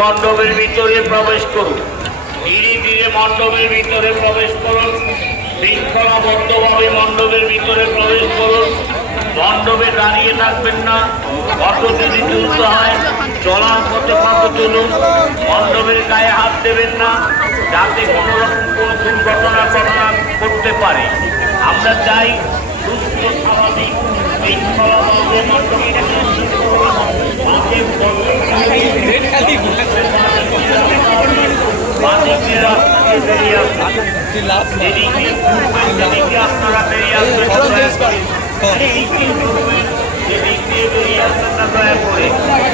মণ্ডপের ভিতরে প্রবেশ করুন। ধীরে ধীরে মণ্ডপের ভিতরে প্রবেশ করুন। শৃঙ্খলাবদ্ধভাবে মণ্ডপের ভিতরে প্রবেশ করুন। মণ্ডপে দাঁড়িয়ে থাকবেন না। ফটো যদি তুলতে হয় চলার পথে ফটো তুলুন। মণ্ডপের গায়ে হাত দেবেন না, যাতে কোনো রকম কোনো দুর্ঘটনা করতে পারে। আমরা চাই সুস্থ স্বাভাবিক শৃঙ্খলাভাবে মণ্ডপে আপনারা বেরিয়ে আসবেন।